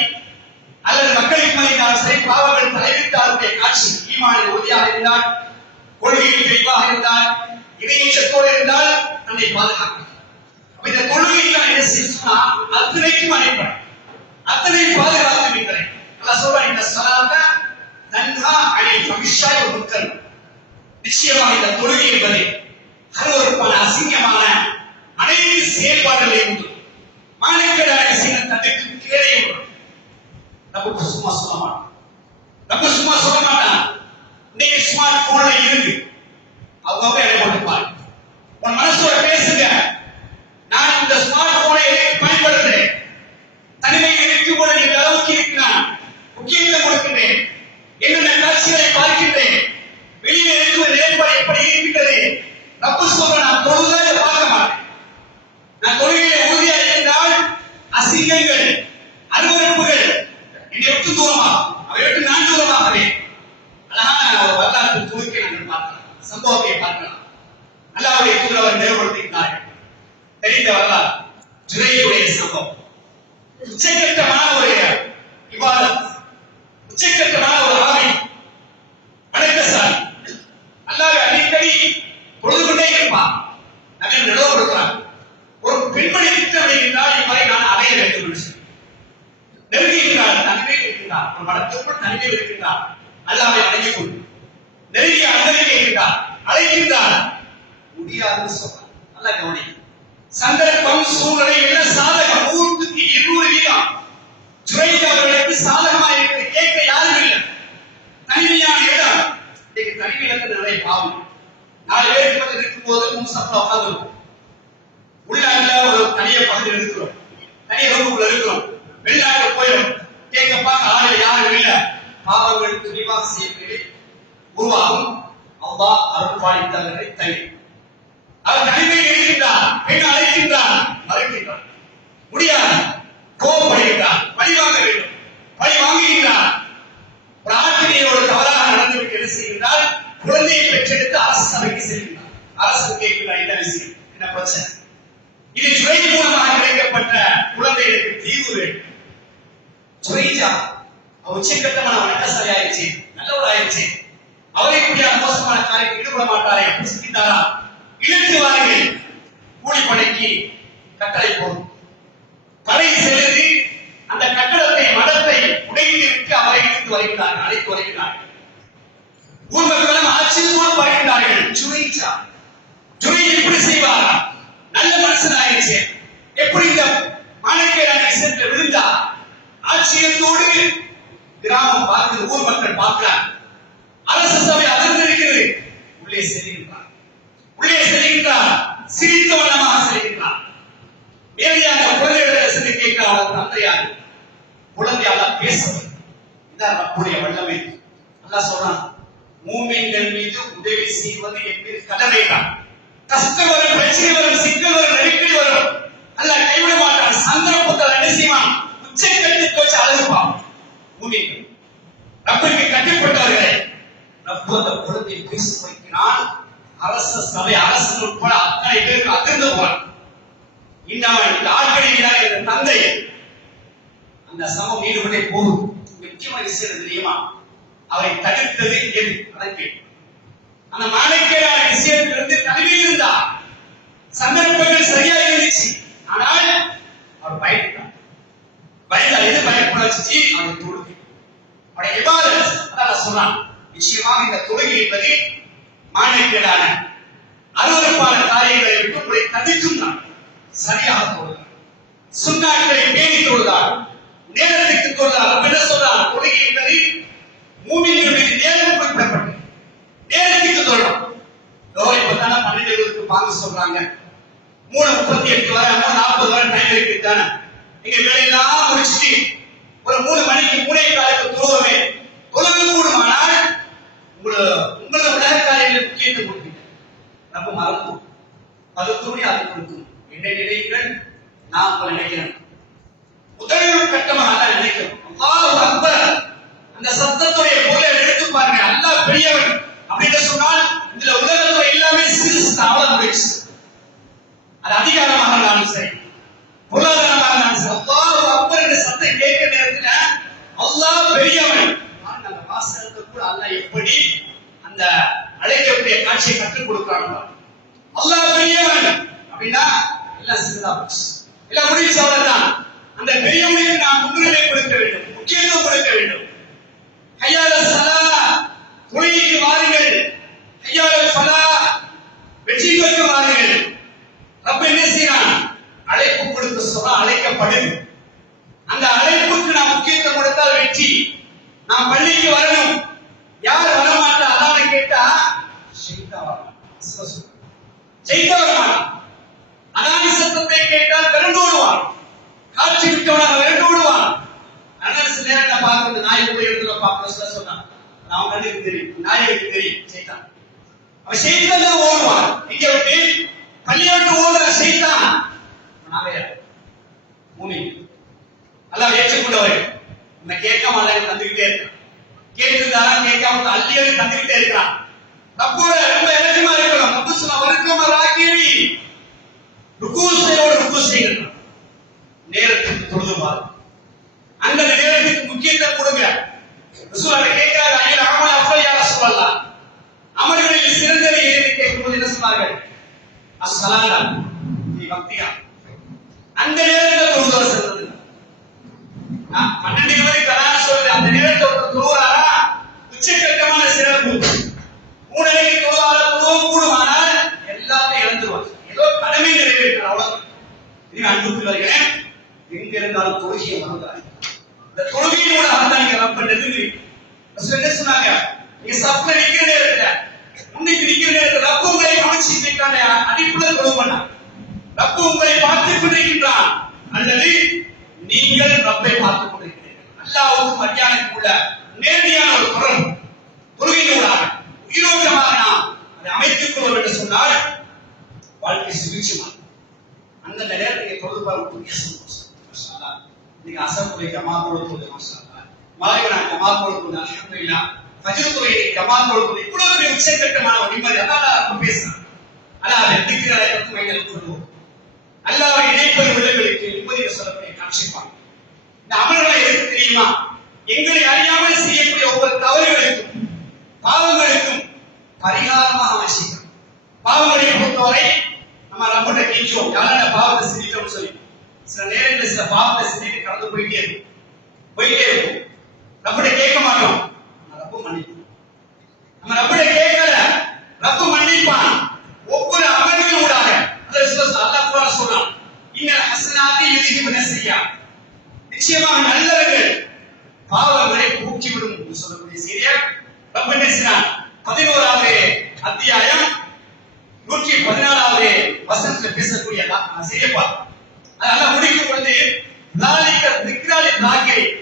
அல்லது மக்களுக்கு மதித்தாலும் சரி, பாவங்கள் தலைவிட்டாருடைய காட்சி. ஈமானில் உறுதியாக இருந்தால், கொள்கையில் தெளிவாக இருந்தால், இணையற்றத்தோடு இருந்தால் தன்னை பாதுகாக்கும். இந்த கொள்கையில் என்ன செய்யணும்னா அத்தனைக்கும் அடிப்படை, அத்தனை பாதுகாத்து நிற்கிறேன். சொல்றேன், இந்த சலாத்த தன்ஹா அனில் ஃபஹ்ஷாய் வல் முன்கர். நிச்சயமாக இந்த தொழுகை என்பது அருவருப்பான அசிங்கமான அனைத்து செயல்பாடுகளையும் உண்டு. மானக்கேடான விஷயங்கள் தன்னுக்கு கீழே உண்டு. நம்ம சும்மா சொல்ல மாட்டான். இன்னைக்கு ஸ்மார்ட் போன்ல இருக்கு, அவங்க என்ன பண்ணிப்பாங்க. உன் மனசோட பேசுங்க. நான் இந்த ஸ்மார்ட் போனை பயன்படுத்துறேன், தனிமையில் இருக்கும் பொழுது இந்த அளவுக்கு இருக்கிறான், முக்கியத்துவம் கொடுக்கின்றேன், என்னென்ன காட்சிகளை பார்க்கின்றேன், வெளியே இருக்கும் நிலைப்பாடு எப்படி இருக்கின்றது. ரப்பு சொல்ற நான் தொழுதை பார்க்க மாட்டேன். நான் தொழுகையிலே உறுதியாக இருந்தால் அசிங்கங்கள் அருவருப்புகள் என்னை விட்டு தூரமா, அவை விட்டு நான் தூரமாகவே. அழகான ஒரு வரலாற்று துணுக்கை நாங்கள் பார்க்கலாம், சம்பவத்தை பார்க்கலாம். அல்லாஹ்வுடைய தூதர் அவர் நிறுவனத்தினார்கள். தெரிந்த வரலாறு ஜுரையுடைய சம்பவம். உச்சக்கட்டமான ஒரு இபாதத், உச்சக்கட்டமான ஒரு ஆவி, வணக்கசாலி, அல்லாஹ்வை அடிக்கடி பொழுது கொண்டே இருப்பான். நபிகள் நிலவப்படுத்துறாங்க, ஒரு பெண்மணி இருக்கிறார் என்றால் இவரை நான் அடைய வேண்டும் என்று சொல்லி நெருங்குகிறார். தனிமையில் இருக்கிறார், ஒரு வடக்குள் தனிமையில் இருக்கின்றார். அல்லாஹ்வை அடைந்து கொண்டு நெருங்கி அழைக்கின்றார், அழைக்கின்றார். முடியாது சொல்றார். நல்லா கவனி. சந்தர்ப்பம் சூழ்நிலை என்ன சாதகம். 100க்கு 200 வீதம் ஜுரைத் அவர்களுக்கு சாதகமாக இருக்கிறது. கேட்க யாரும் இல்லை. தனிமையான இடம். இன்னைக்கு தனிமையில நிறைய பாவம். 4 பேருக்கு பக்கத்தில் இருக்கும் போது முன்சப்ல உட்கார்ந்து உள்ளாங்க ஒரு தனிய பகுதியில் இருக்கிறோம், தனிய ரூமுக்குள்ள இருக்கிறோம். வெளிநாட்டு போயிடும், கேட்க பார்க்க ஆளு யாரும் இல்லை. பாவங்களுக்கு நிவாச செய்யப்படி உருவாகும். அல்லாஹ் அருள் பாலித்தவர்களை தனி. அவர் தனிமையில் இருக்கின்றார், பெண் அழைக்கின்றார், மறுக்கின்றார். முடியாது, கோபப்படுகின்றார், பழி வாங்க வேண்டும், பழி வாங்குகின்றார். ஒரு ஆசிரியரோடு தவறாக நடந்துவிட்டு என்ன செய்கின்றார், குழந்தையை பெற்றெடுத்து அரசு சபைக்கு செல்கின்றார். அரசு கேட்கிறார், என்ன விஷயம், என்ன பிரச்சனை. இது ஜுரைத் மூலமாக கிடைக்கப்பட்ட குழந்தைகளுக்கு தீர்வு வேண்டும். ஜுரைஜா உச்சக்கட்டமான வணக்கசாலி ஆயிடுச்சு, நல்லவர் ஆயிடுச்சு. அவரை கூடிய மோசமான காரியத்தில் ஈடுபட மாட்டாரே அப்படி சிந்தித்தாரா. இழுத்து வாருங்கள், கூலிப்படைக்கு கட்டளை போடும். படை செலுத்தி அந்த கட்டடத்தை மடத்தை உடைத்து விட்டு அவரை இழுத்து வருகிறார்கள், அழைத்து வருகிறார்கள். ஊர் மக்களும் ஆச்சரியத்தோடு வருகின்றார்கள். ஜுரைஜா இப்படி செய்வாரா, நல்ல மனுஷன் ஆயிடுச்சு, எப்படி இந்த மானக்கேடான சென்று விழுந்தா. ஆச்சரியத்தோடு கிராமம் பார்க்கிறது, ஊர் மக்கள் பார்க்கிறார். அரசு சபை அதிர்ந்திருக்கிறது. உள்ளே செல்கின்றார், சிரித்த வண்ணமாக செல்கின்றார். வேலையாக குழந்தைகளை சென்று கேட்கிறார், தந்தையார் குழந்தையால பேசவும். இதான் நம்முடைய வல்லமை. அல்லாஹ் சொல்றான், மூமின்கள் மீது உதவி செய்வது என்பது கடமைதான். கஷ்டம் வரும், பிரச்சனை வரும், சிக்கல் வரும், நெருக்கடி வரும், அல்லாஹ் கைவிட மாட்டான். சந்தர்ப்பத்தில் என்ன செய்வான், உச்சக்கட்டத்தை வச்சு அழுகுப்பான். மூமின்கள் ரப்புக்கு கட்டுப்பட்டவர்களே, ரப்பு அந்த குழந்தையை பேச வைக்கிறான். அரச சபை அரசு உட்பட அத்தனை பேருக்கு அதிர்ந்து போறான். இந்த ஆட்களில் இந்த தந்தை அந்த சமம் ஈடுபட்டே போகும். முக்கியமான விஷயம் தெரியுமா, அவரை தடுத்தது எது, அதற்கு அந்த மானக்கேடான விஷயத்திலிருந்து தனிமையில் இருந்தார். சந்தர்ப்பங்கள் சரியாக இருந்துச்சு, ஆனால் அவர் பயப்பட்டார். எது பயப்படாச்சு, அவரை தொழுகை, அவருடைய இபாதத். அதான் சொன்னான், நிச்சயமாக இந்த தொழுகை என்பது மானக்கேடான அருவருப்பான காரியங்களை விட்டு உங்களை தடுக்கும் தான். சரியாக தொழுதார், சுன்னாக்களை பேணி தொழுதார், நேரத்துக்கு தொழுதார். என்ன சொல்றார், தொழுகை என்பது மூமின்களுடைய நேரம் குறிப்பிடப்பட்டது. நேரத்துக்கு தொழும். இப்பதான 12:20 வாங்க சொல்றாங்க, 3:38 வரை 3:40 வரை டைம் இருக்கு தானே. நீங்க வேலையெல்லாம் முடிச்சுட்டு ஒரு 3 மணிக்கு 3:15 தொழுவே தொழுவு கூடுமானால் உங்களோட உலக காரியங்களுக்கு முக்கியத்துவம் கொடுப்பீங்க. நம்ம மறந்தும் அது துணி அது கொடுக்கும். என்ன நினைக்கிறேன், நான் உங்களை நினைக்கிறேன். முதல் கட்டமாக அதான் நினைக்கிறோம். அல்லாஹ் அக்பர், அந்த சத்தத்துடைய பொருளை எடுத்து பாருங்க. அல்லாஹ் பெரியவன் அப்படின்னு சொன்னால் இதுல உலகத்துல எல்லாமே சிறுசு அவ்வளவு முடிச்சு. அது அதிகாரமாக இருந்தாலும் சரி, பொருளாதாரமாக இருந்தாலும் சரி, அல்லாஹ் அக்பர் என்ற சத்தம் கேட்கிற நேரத்துல அல்லாஹ் பெரியவன். அந்த வாசகத்தை கூட அல்லாஹ் எப்படி அந்த அழைக்கக்கூடிய காட்சியை கற்றுக் கொடுக்கிறாங்க. அல்லாஹ் பெரியவன் அப்படின்னா எல்லாம் சின்னதா போச்சு, எல்லாம் முடிச்சு. அவ்வளவுதான். அந்த பெரியவனுக்கு நாம் முன்னுரிமை கொடுக்க வேண்டும், முக்கியத்துவம் கொடுக்க வேண்டும். ஹய்யா அலஸ் ஸலா, தொழுகைக்கு வாருங்கள், ஹய்யா நாம் பள்ளிக்கு வரணும். யார் வரமாட்டா அதான் கேட்டா ஷைத்தான் வரமாட்டான். ஷைத்தான் வரமாட்டான். அனானி சத்தத்தை கேட்டால் விரண்டோடுவான். காட்சி விட்டவனாக விரண்டோடுவான். அதனால சில நேரத்தை பார்க்கறது நாயை போய் இடத்துல பார்க்க சொன்னான். நான் கண்ணுக்கு தெரியும், நாயக்கு தெரியும் ஷைத்தான். அவன் ஷைத்தான் தான் ஓடுவான். இங்க விட்டு பள்ளியை விட்டு ஓடுற ஷைத்தான் மூமின் அல்லாஹ் ஏற்றுக்கொண்டவர். உன்னை கேட்காம அல்லாஹ் தந்துகிட்டே இருக்கான். கேட்டுதான் கேட்காம அள்ளியது தந்துகிட்டே இருக்கான். தப்போட ரொம்ப இலட்சியமா இருக்கணும். ரப்பு சொன்ன வர்க்கமா ராக்கியி ருக்கு செய்யணும். நேரத்துக்கு தொழுது பாரு. அந்த நேரத்துக்கு முக்கியத்துவம் கொடுங்க. ரசூலுல்லாஹ் கேட்கிறாங்க, ஐயா அமல் அஃபல் யா ரசூலல்லாஹ், அமல்களில் சிறந்தது எது கேட்கும்போது என்ன சொன்னார்கள்? அஸ்ஸலாத்தா நீ பக்தியா. அந்த நேரத்துல தொழுது சொல்றது 12 மணி கரான சொல்றது. அந்த நேரத்துல தொழுவாரா உச்சக்கட்டமான சிறப்பு. 3 மணிக்கு தொழுவாரா தொழுவும் கூடுமானால் எல்லாத்தையும் இழந்துருவாங்க. ஏதோ கடமை நிறைவேற்ற அவ்வளவு. நீங்க அன்புக்குரியவர்களே, எங்க இருந்தாலும் தொழுகையை மறந்துடாதீங்க. இந்த தொழுகையின் மூலம் தான் நீங்க ரப்ப நெருங்குவீங்க. என்ன சொன்னாங்க? நீங்க சப்ல நிக்கிற நேரத்துல முன்னுக்கு நிக்கிற நேரத்துல ரப்பு உங்களை கவனிச்சுட்டு இருக்காங்க. அடிப்புல தொழுவ பண்ணாங்க. ரப்பு உங்களை பார்த்துக் கொண்டிருக்கின்றான் அல்லது நீங்கள் ரப்பை பார்த்துக் கொண்டிருக்கிறீர்கள். அல்லாஹ்வுக்கும் அடியானுக்கும் உள்ள நேரடியான ஒரு தொடர்பு தொழுகையினூடாக உயிரோட்டமாக நாம் அதை அமைத்துக் கொள்வோம் என்று சொன்னால் வாழ்க்கை சுபிட்சமா. அந்த நேரத்தை தொழுது பார்க்கக்கூடிய சந்தோஷம். நீங்க அசர் ஜமாத்தோடு தொழுது மாஷாஅல்லாஹ், மாலைவனா ஜமாத்தோடு தொழுது அல்ஹம்துலில்லாஹ், ஃபஜ்ர் தொழுகை ஜமாத்தோடு தொழுது இவ்வளவு பெரிய உச்சக்கட்டமான ஒரு நிம்மதி. அல்லாஹ் பேசுறான். அல்லாஹ் திக்ரை பத்தி வைகள் கொள்வோம். அல்லாஹ்வை இணைப்பது உள்ளவர்களுக்கு நிம்மதியை சொல்லக்கூடிய காட்சிப்பாங்க. இந்த அமல்களை எதுக்கு தெரியுமா? எங்களை அறியாமல் செய்யக்கூடிய ஒவ்வொரு தவறுகளுக்கும் பாவங்களுக்கும் பரிகாரமாக வச்சிருக்கோம். பாவங்களை பொறுத்தவரை நம்ம ரப்பட்ட கேட்கிறோம், யாரான பாவத்தை செஞ்சிட்டோம்னு சொல்லி. சில நேரங்களில் சில பாவத்தை செஞ்சுட்டு கடந்து போயிட்டே இருக்கும். ரப்பட்ட கேட்க மாட்டோம், ரப்பு மன்னிப்போம். நம்ம ரப்பட்ட கேட்கல, ரப்பு மன்னிப்பான். ஒவ்வொரு அமல்களும் ஊடாக அல்லாஹ் குர்ஆன் சொல்றான், இன்னல் ஹஸனாத்தி யுذிஹிபுன ஸய்யிஆத், நிச்சயமாக நல்லவர்கள் பாவங்களை போக்கிவிடும் என்று சொல்லக்கூடிய செய்தியை ரப்ப பேசுறான். 11வது அத்தியாயம் 114வது வசனத்தில் பேசக்கூடிய செய்தியை பார்ப்போம். அதனால முடிக்கும் பொழுது ذَلِكَ ذِكْرَى لِلذَّاكِرِينَ,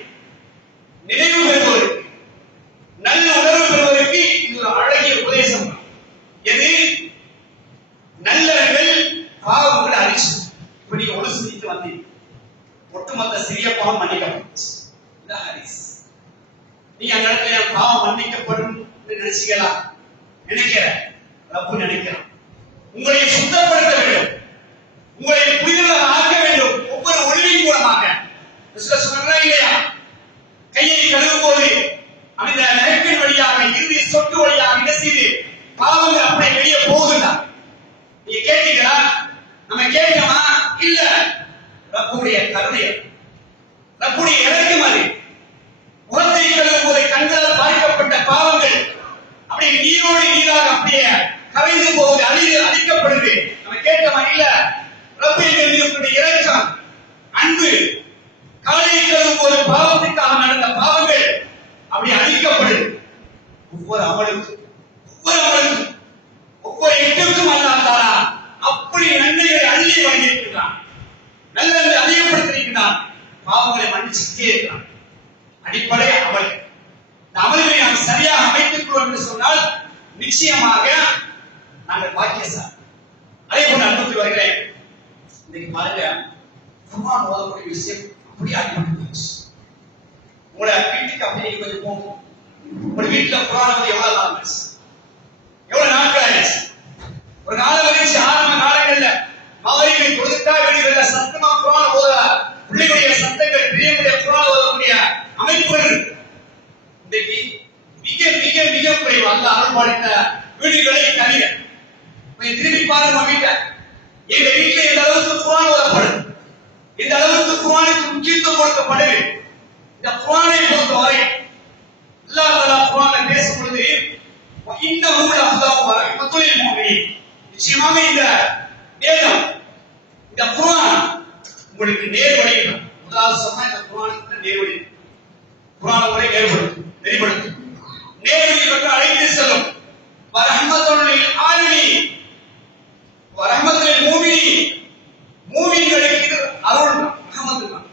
நினைவு பெறுவதற்கு நல்ல உணர்வு பெறுவதற்கு இது ஒரு அழகிய உபதேசம். எது? நல்லவர்கள் பாவங்களை அழிச்சு. இப்ப நீங்க ஒரு சிந்தித்து வந்தீங்க, ஒட்டுமொத்த சிறிய பாவம் மன்னிக்கப்படும். இந்த ஹதீஸ் நீங்க அந்த இடத்துல பாவம் மன்னிக்கப்படும் நினைச்சீங்களா? நினைக்கிற ரப்பு நினைக்கிறான். உங்களை சுத்தப்படுத்த வேண்டும், உங்களை புனிதமாக ஆக்க வேண்டும். ஒவ்வொரு ஒளிவின் மூலமாக சொல்றா இல்லையா? கையை கழுவும் போது அந்த நெருப்பின் வழியாக இறுதி சொட்டு வழியாக என்ன செய்து பாவங்கள் அப்படியே வெளியே போகுதுன்னா நீங்க கேட்டீங்களா? நம்ம கேட்கமா? இல்ல. ரப்புடைய கருணை, ரப்புடைய இறக்குமதி. முகத்தை கழுவும் போது கண்களால் பாதிக்கப்பட்ட பாவங்கள் அப்படியே நீரோடு நீராக அப்படியே கரைந்து போகுது, அழிக்கப்படுது. நம்ம கேட்கமா? இல்ல. ரப்பு எங்களுடைய இரக்கம், அன்பு. காலை கழுவும் போது பாவத்துக்காக நடந்த பாவங்கள் அப்படி அழிக்கப்படுது. ஒவ்வொரு அமலுக்கும் ஒவ்வொரு எட்டுக்கும் அல்லாஹ் தஆலா அப்படி நன்மைகளை அள்ளி வழங்கியிருக்கிறான். நல்லதை அதிகப்படுத்தியிருக்கிறான். பாவங்களை மன்னிச்சுட்டே இருக்கிறான். அடிப்படை அமல். இந்த அமல்களை நாம் சரியாக அமைத்துக் கொள்வோம் என்று சொன்னால் நிச்சயமாக நாங்கள் பாக்கியசாலி. அதே போல அன்புக்குரியவர்களே, இன்னைக்கு பாருங்க, குர்ஆன் ஓதக்கூடிய விஷயம் அப்படி ஆகிவிட்டது. உங்களோட வீட்டுக்கு அப்படியே கொஞ்சம் போகும். ஒரு வீட்டுல குர்ஆன் வந்து எவ்வளவு நாட்கள் ஆயிடுச்சு? ஒரு காலம் வந்துச்சு. ஆரம்ப காலங்கள்ல மகரிபை கொடுத்தா வீடுகள்ல சத்தமா குர்ஆன் ஓத, பிள்ளைகளுடைய சத்தங்கள் பிரியமுடைய குர்ஆன் ஓதக்கூடிய அமைப்புகள் இன்றைக்கு மிக மிக மிக குறைவு. அல்லாஹ் அருள்பாலித்த வீடுகளை தனிய திரும்பி பாருங்க. வீட்டை எங்க வீட்டுல இந்த அளவுக்கு குர்ஆன் ஓதப்படுது, இந்த அளவுக்கு குர்ஆனுக்கு முக்கியத்துவம் கொடுக்கப்படுது. இந்த குர்ஆனை பொறுத்தவரை அல்லாஹ் தஆலா குர்ஆனை பேசும் பொழுது இன்னஹு லஅஃலாஹு வ ரஹ்மத்துல் லில் முஃமினீன், நிச்சயமாக இந்த வேதம், இந்த குர்ஆன் உங்களுக்கு நேர்வழி. முதலாவது சொன்னா இந்த குர்ஆனுக்கு நேர்வழி. குர்ஆன் உரை நேர்வழி. வெளிப்படுத்தும். நேர்வழி பற்றி அழைத்து செல்லும். வரஹ்மத்துல் ஆலமீன், வரஹ்மத்துல் மூமினீன், மூமின்களுக்கு அருள் ரஹ்மத்து தான்.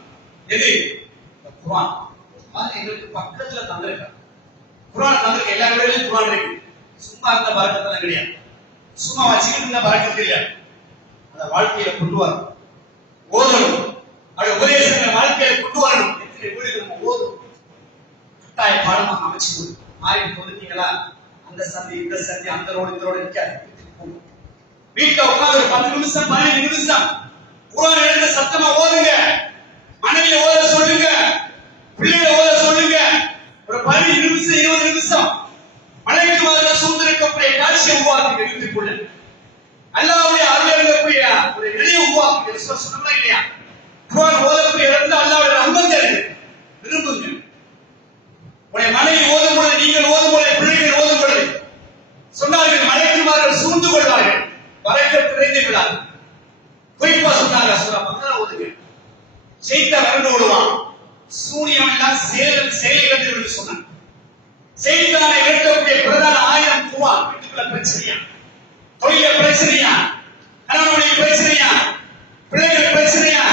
எது? குர்ஆன். அது எங்களுக்கு பக்கத்துல தந்திருக்காங்க. குர்ஆன் தந்திருக்க எல்லா இடங்களிலும் குர்ஆன் இருக்கு. சும்மா இருந்த பரக்கத்தெல்லாம் கிடையாது. சும்மா வச்சுக்கிட்டு இருந்த பரக்கத்து இல்ல. அதை வாழ்க்கையில கொண்டு வரணும், ஓதணும். அவருடைய உபதேசங்களை வாழ்க்கையில கொண்டு வரணும். எத்தனை வீடுகள் நம்ம ஓதும் கட்டாய பாடமாக அமைச்சு கொடு. மாறி பொதுத்தீங்களா? அந்த சந்தி இந்த சந்தி, அந்த ரோடு இந்த ரோடு இருக்காது. வீட்டை உட்காந்து ஒரு 10 நிமிஷம் 15 நிமிஷம் குர்ஆன் எழுத சத்தமா ஓதுங்க. மனைவியை ஓத சொல்லுங்க, பிள்ளைகளை ஓத சொல்லுங்க. ஒரு 15 நிமிஷம் 20 நிமிஷம் மலைக்கு வார சூழ்ந்திருக்கக்கூடிய காட்சியை உருவாக்குங்க. வீட்டுக்குள்ள அல்லாஹ்வுடைய அருள் இருக்கக்கூடிய ஒரு நிலையை உருவாக்குங்க. சொன்னோம்னா இல்லையா? குர்ஆன் ஓதக்கூடிய இடத்துல அல்லாஹ்வுடைய ரஹ்மத் இருக்கு. விரும்புங்க. உடைய மனைவி ஓதும் பொழுது, நீங்கள் ஓதும் பொழுது, பிள்ளைகள் ஓதும் பொழுது சொன்னார்கள் மலைக்குமார்கள் சூழ்ந்து கொள்வார்கள், வரக்கத் நிறைந்து விடாது. குறிப்பா சொன்னாங்க சூரா பக்ரா ஓதுங்க. ஷைத்தான் விரண்டு ஓடுவான். சூனியம் எல்லாம் செயலிழந்து என்று சொன்னாங்க. ஷைத்தானை விரட்டக்கூடிய பிரதான ஆயுதம் குர்ஆன். வீட்டுக்குள்ள பிரச்சனையா, தொழில பிரச்சனையா, கணவனுடைய பிரச்சனையா, பிள்ளைகள் பிரச்சனையா,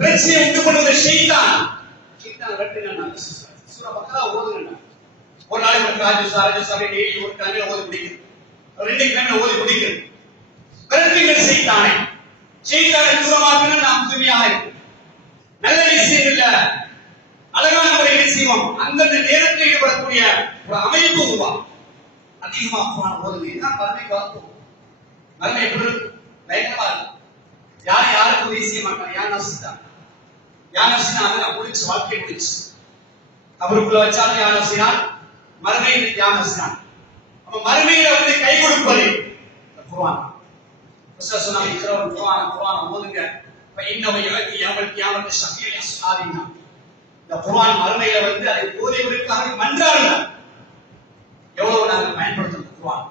பிரச்சனையை உண்டு பண்ணுவது ஷைத்தான். ஷைத்தான் விரட்டுங்க. சூரா பக்ரா ஓதுங்க. ஒரு நாளைக்கு ராஜு டெய்லி ஒரு கிழமையில ஓதி முடிக்கிறது, 2 கிழமையில ஓதி முடிக்கிறது. விரட்டுங்கள் ஷைத்தானை. ஷைத்தானை தூரமாக்கினா நாம் தூய்மையாக இருக்கும். நல்ல விஷயங்கள்ல அழகான முறையில் செய்வோம். அந்தந்த நேரத்தில் ஈடுபடக்கூடிய ஒரு அமைப்பு உருவாகும். அதிகமா குர்ஆன் ஓதுங்க. இதுதான் மறுமைக்கு வாக்குறுதி. மறுமை எப்படி பயங்கரமா இருக்கும். யாருக்கு உதவி செய்ய மாட்டாங்க. யார் நசித்தான், யார் நசினா அதெல்லாம் முடிச்சு, வாழ்க்கை முடிச்சு. அவருக்குள்ள வச்சாலும் யார் நசினான், மறுமையில் யார் நசினான். அப்ப மறுமையில வந்து கை கொடுப்பது குர்ஆன். சொன்னாங்க இக்ராவுல் குர்ஆன் ஓதுங்க. இன்னவை யகி யௌமல் கியாமத்தி ஷஃபீல் அஸ்ஹாபினா. இந்த குர்ஆன் மறுமையில வந்து அதை ஓதியவர்களுக்காக மன்றாடுங்க. எவ்வளவு நாங்கள் பயன்படுத்துறோம் குர்ஆன்.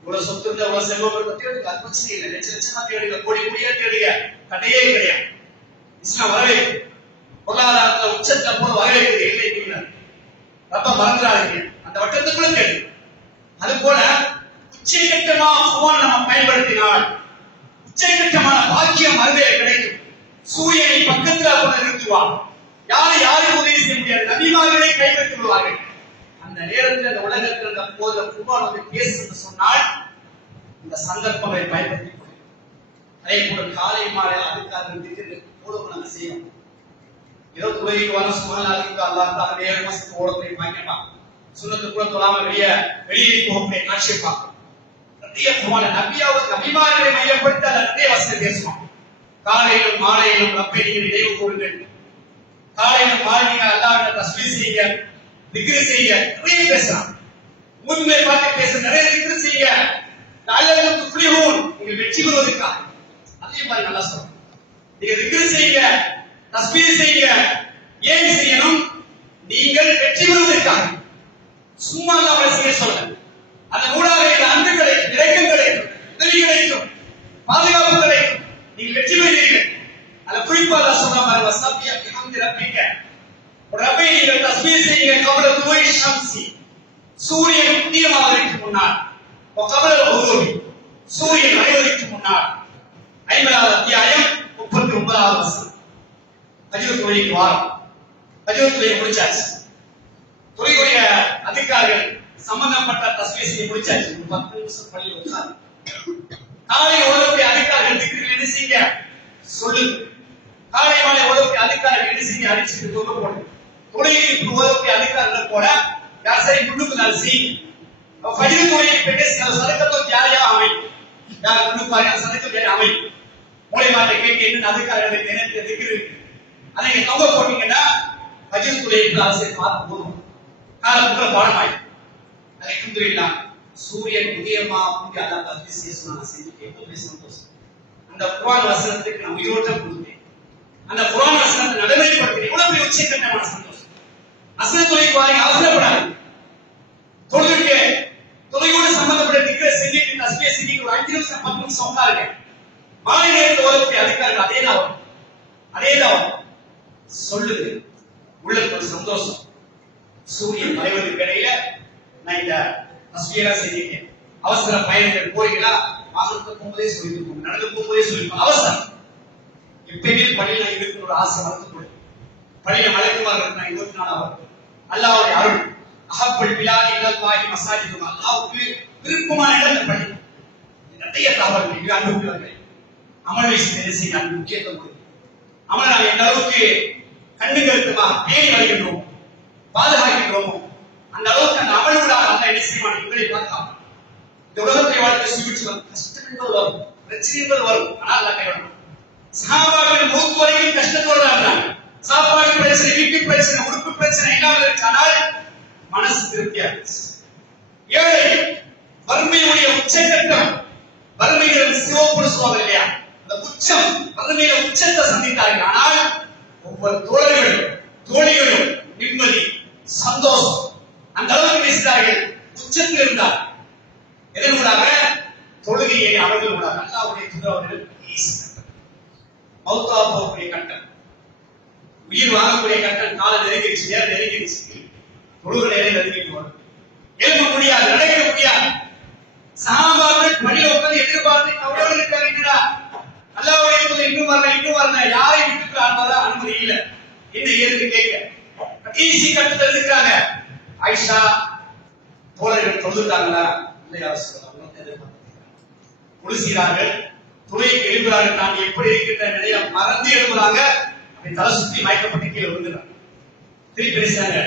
இவ்வளவு சொத்து இருந்தா, இவ்வளவு செல்வம் இருந்தா தேடுங்க, அது பிரச்சனை இல்லை. லட்சமா தேடுங்க, கோடி கோடியா தேடுங்க, கடையே கிடையாது. இஸ்லாம் வரவேற்கும். பொருளாதாரத்துல உச்சத்தை போல வரவேற்குது. இல்லை இல்லை, ரப்ப மறந்துடாதீங்க. அந்த வட்டத்துக்குள்ள தேடு. அது போல உச்சகட்டமான குர்ஆன் நம்ம பயன்படுத்தினால் உச்சகட்டமான பாக்கியம் மறுமையில கிடைக்கும். சூரியனை பக்கத்துல கொண்டு நிறுத்துவான். யாருக்கு உதவி செய்ய முடியாது. நபிமார்களை கைவிட்டு விடுவார்கள். அந்த நேரத்தில் அந்த உலகத்தில் அந்த போது குர்ஆன் வந்து பேசுன்னு சொன்னால் இந்த சந்தர்ப்பங்களை பயன்படுத்திக் கொள்ளும். அதே போல காலை மாலை அதுக்காக போடுவோம். நம்ம செய்யணும். ஏதோ துறைக்கு வர சுமலாதிக்கு அல்லாஹ் தஆலா நேர மஸ்து ஓடத்தை பாக்கியமா சுன்னத்து கூட தொழாம வெளியே போகக்கூடிய காட்சியை பார்க்கணும். நிறைய குர்ஆன் நபிமார்களை மையப்படுத்தி நிறைய வசனம் பேசுவோம். காலையிலும் மாலையிலும் ரப்பை நீங்கள் நினைவு கூறுங்கள். காலையிலும் மாலையிலும் அல்லாஹ்வை தஸ்பீஹ் செய்யுங்க, திக்ர் செய்யுங்க. நிறைய பேசலாம். முன்மே பார்த்து பேச நிறைய திக்ர் செய்யுங்க. லஅல்லக்கும் துஃப்லிஹூன், நீங்கள் வெற்றி பெறுவதற்காக. அதே மாதிரி நல்லா சொல்றேன். நீங்க திக்ர் செய்யுங்க, தஸ்பீஹ் செய்யுங்க. ஏன் செய்யணும்? நீங்கள் வெற்றி பெறுவதற்காக. சும்மா அவரை செய்ய சொல்லுங்க. அந்த மூடாக அன்பு கிடைக்கும், இரக்கம் கிடைக்கும், உதவி கிடைக்கும், பாதுகாப்பு கிடைக்கும். நீங்கள் வெற்றி பெறுவீர்கள். அதை குறிப்பா அல்லாஹ் சொல்றாங்க, வஸபிஹ் பிஹம்தி ரப்பிக. ரப்பை நீங்கள் தஸ்பீஹ் செய்யுங்க. கபல துவை ஷம்சி, சூரியன் உதயமாவதற்கு முன்னால். கபல உதுவி, சூரியன் மறைவதற்கு முன்னால். 50வது அத்தியாயம் 39வது வசனம். ஹஜ்ஜத் தொழுகைக்கு வாரம். ஹஜ்ஜத் தொழுகை முடிச்சாச்சு. தொழுகைய அதிகாரிகள் சம்பந்தப்பட்ட தஸ்பீஹ் செய்ய முடிச்சாச்சு. 10 நிமிஷம் பள்ளியில் உட்கார்ந்து காலை ஓதக்கூடிய அதிகாரிகள் திக்ரில் என்ன செய்யுங்க சொல்லுங்க. காலை மாலை ஓதக்கூடிய அதிகாரிகள் என்ன செய்யுங்க அடிச்சுட்டு தொங்க போடுங்க. தொழுகைக்கு ஓதக்கூடிய அதிகாரிகள் போல யார் சரி முன்னுக்கு நாள் செய்யுங்க. ஃபஜ்ர் தொழுகை பேசி சதக்கத்தோ ஜாரியா அமையும். யார் முன்னுக்கு பாருங்க சதக்கத்தோ ஜாரியா அமையும். மூளைமாட்டை கேட்க என்ன அதிகாரிகளுக்கு என்ன திக்ரு அதை நீங்க தொங்க போட்டீங்கன்னா ஃபஜ்ர் தொழுகைக்கு அரசியல் பார்த்து போதும். காலத்துக்குள்ள பாடமாய் அல்ஹம்துலில்லாஹ். சூரியன் உதயமா முந்தி அல்லாஹ் தஸ்பீஹ் செய்ய சொன்னாங்க. செஞ்சு கேட்க சந்தோஷம். அந்த குர்ஆன் வசனத்துக்கு நான் உயிரோட்டம் கொடுத்தேன். அந்த குர்ஆன் வசனத்தை நடைமுறைப்படுத்தி எவ்வளவு பெரிய உச்சக்கட்டமான சந்தோஷம். அஸ்ஸலாத்து அலைக்கும் அவசரப்படாது. தொழுகையோடு சம்பந்தப்பட்ட திக்ரை செஞ்சுட்டு தஸ்பீஹ் செஞ்சுட்டு ஒரு 5 நிமிஷம் 10 நிமிஷம் உட்காருங்க. மாலை நேரத்தில் ஓதக்கூடிய அதிகாரிகள் அதேதான் சொல்லுது. உள்ளத்துல சந்தோஷம். சூரியன் மறைவதற்கு இடையில நான் இந்த தஸ்பீஹா செஞ்சிருக்கேன். அவசர பயணங்கள் போறீங்களா, வாகனத்துல போகும்போதே சொல்லிருக்கோம், நடந்து போகும்போதே சொல்லிருக்கோம். அவசரம் எப்பயுமே பள்ளியில இருக்கிற ஒரு ஆசை வளர்த்துக்கொள்ள, பள்ளியில மலைக்குமார்கள் நான் 24 அவர் அல்லாஹ்வுடைய அருள். அஹப்பல் பிலாதி இலல்லாஹி மசாஜிதுஹு, அல்லாஹ்வுக்கு விருப்பமான இடம் இந்த பள்ளி. நிறைய தகவல்கள் அனுப்புவார்கள். அமல் வைத்து நான் முக்கியத்துவம் கொடுக்கிறேன். அமல் நாம் எந்த அளவுக்கு கண்ணு கருத்துமாக பேணி வருகின்றோம், பாதுகாக்கின்றோமோ அந்த அளவுக்கு அந்த அமலோட அந்த என்ன செய்வான் உங்களை பாதுகாப்பான். இந்த உலகத்தை வாழ்க்கை சுபிச்சு வரும், கஷ்டங்கள் வரும், பிரச்சனைகள் வரும், ஆனால் அல்ல கைவிடும். சஹாபாக்கள் மௌத் வரைக்கும் கஷ்டத்தோட இருந்தாங்க. சாப்பாடு பிரச்சனை, வீட்டு பிரச்சனை, உறுப்பு பிரச்சனை இல்லாமல் இருக்கானால் மனசு திருப்தியா இருந்துச்சு. ஏழை வறுமையுடைய உச்சகட்டம், வறுமையில் சிவப்பு சொல்வாங்க இல்லையா, அந்த உச்சம், வறுமையில உச்சத்தை சந்தித்தார்கள். ஆனால் ஒவ்வொரு தோழர்களும் தோழிகளும் நிம்மதி சந்தோஷம் அந்த அளவுக்கு பேசினார்கள், உச்சத்தில் இருந்தார். எதனூடாக? தொழுகையை அவர்கள் கூட அல்லாஹ்வுடைய தூதர் மௌத்தா போகக்கூடிய கட்டம், உயிர் வாங்கக்கூடிய கட்டம், காலம் நெருங்கிடுச்சு, நேரம் நெருங்கிடுச்சு, தொழுகை நேரம் நெருங்கிட்டு வரும், எழுத முடியாது, நடக்க முடியாது. சஹாபாக்கள் பணியில உட்கார்ந்து எதிர்பார்த்து கவலையோடு இருக்காங்க. அல்லாஹ்வுடைய தூதர் இன்னும் வரல யாரை விட்டுட்டு அனுமதி இல்லை என்று ஏற்று கேட்க கடைசி கட்டத்தில் இருக்கிறாங்க. ஆயிஷா தோழர்கள் தொழுதுட்டாங்களா இல்லையா குளிர்கிறார்கள், துணைக்கு எழுப்புறார்கள். நான் எப்படி இருக்கின்ற நிலையை மறந்து எழுப்புறாங்க. அப்படி தலை சுற்றி மயக்கப்பட்டு கீழே விழுந்துறாங்க. திருப்பி பேசுறாங்க,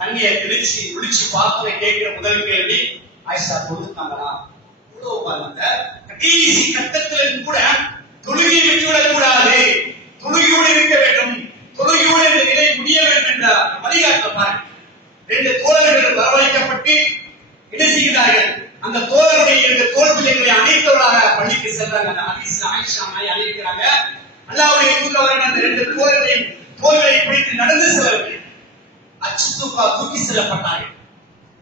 தண்ணியை தெளிச்சு ஒளிச்சு பார்ப்பதை கேட்கிற முதல் கேள்வி, ஆயிஷா தொழுதுட்டாங்களா? இவ்வளவு பாருங்க, கடைசி கட்டத்திலும் கூட தொழுகையை விட்டுவிடக் கூடாது, தொழுகையோடு இருக்க வேண்டும், தொழுகையோடு இந்த நிலை முடிய வேண்டும் என்ற வழிகாட்ட பாருங்க. 2 தோழர்கள் வரவழைக்கப்பட்டு என்ன செய்கிறார்கள்? அந்த தோழருடைய 2 தோள் பிள்ளைகளை அனைத்தவராக பள்ளிக்கு செல்றாங்க. அந்த ஹதீஸ்ல ஆயிஷா நாய் அழைக்கிறாங்க. அல்லாஹ்வுடைய தூதர் அந்த 2 தோழர்களையும் தோள்களை பிடித்து நடந்து செல்வார்கள். அச்சுத்துக்கா தூக்கி செல்லப்பட்டார்கள்.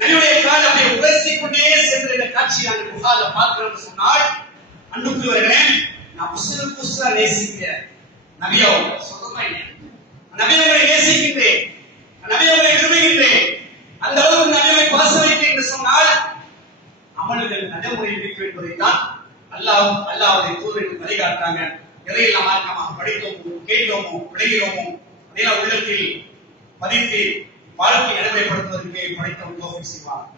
நபியுடைய கால் அப்படியே உரசி கொண்டே சென்ற இந்த காட்சியை நாங்கள் புகார்ல பார்க்கிறோம் சொன்னால், அன்புக்குரியவர்களே, நான் முஸ்லிம் நேசிக்கிறேன் நபியாவை சொல்றமா இல்லையா? நபியாவை நேசிக்கின்றேன், நபியாவை விரும்புகின்றேன். அந்த அளவுக்கு நபியாவை பாச வைத்தேன் என்று சொன்னால் அமல்கள் நடைமுறை இருக்க என்பதைத்தான் அல்லாஹ்வுடைய தூதர் வழிகாட்டுறாங்க. எதையெல்லாம் மார்க்கமாக படித்தோமோ, கேட்டோமோ, விளைகிறோமோ அதெல்லாம் உள்ளத்தில் பதித்து வாழ்க்கை நடைமுறைப்படுத்துவதற்கு படைத்தவன் தௌஃபீக் செய்வார்.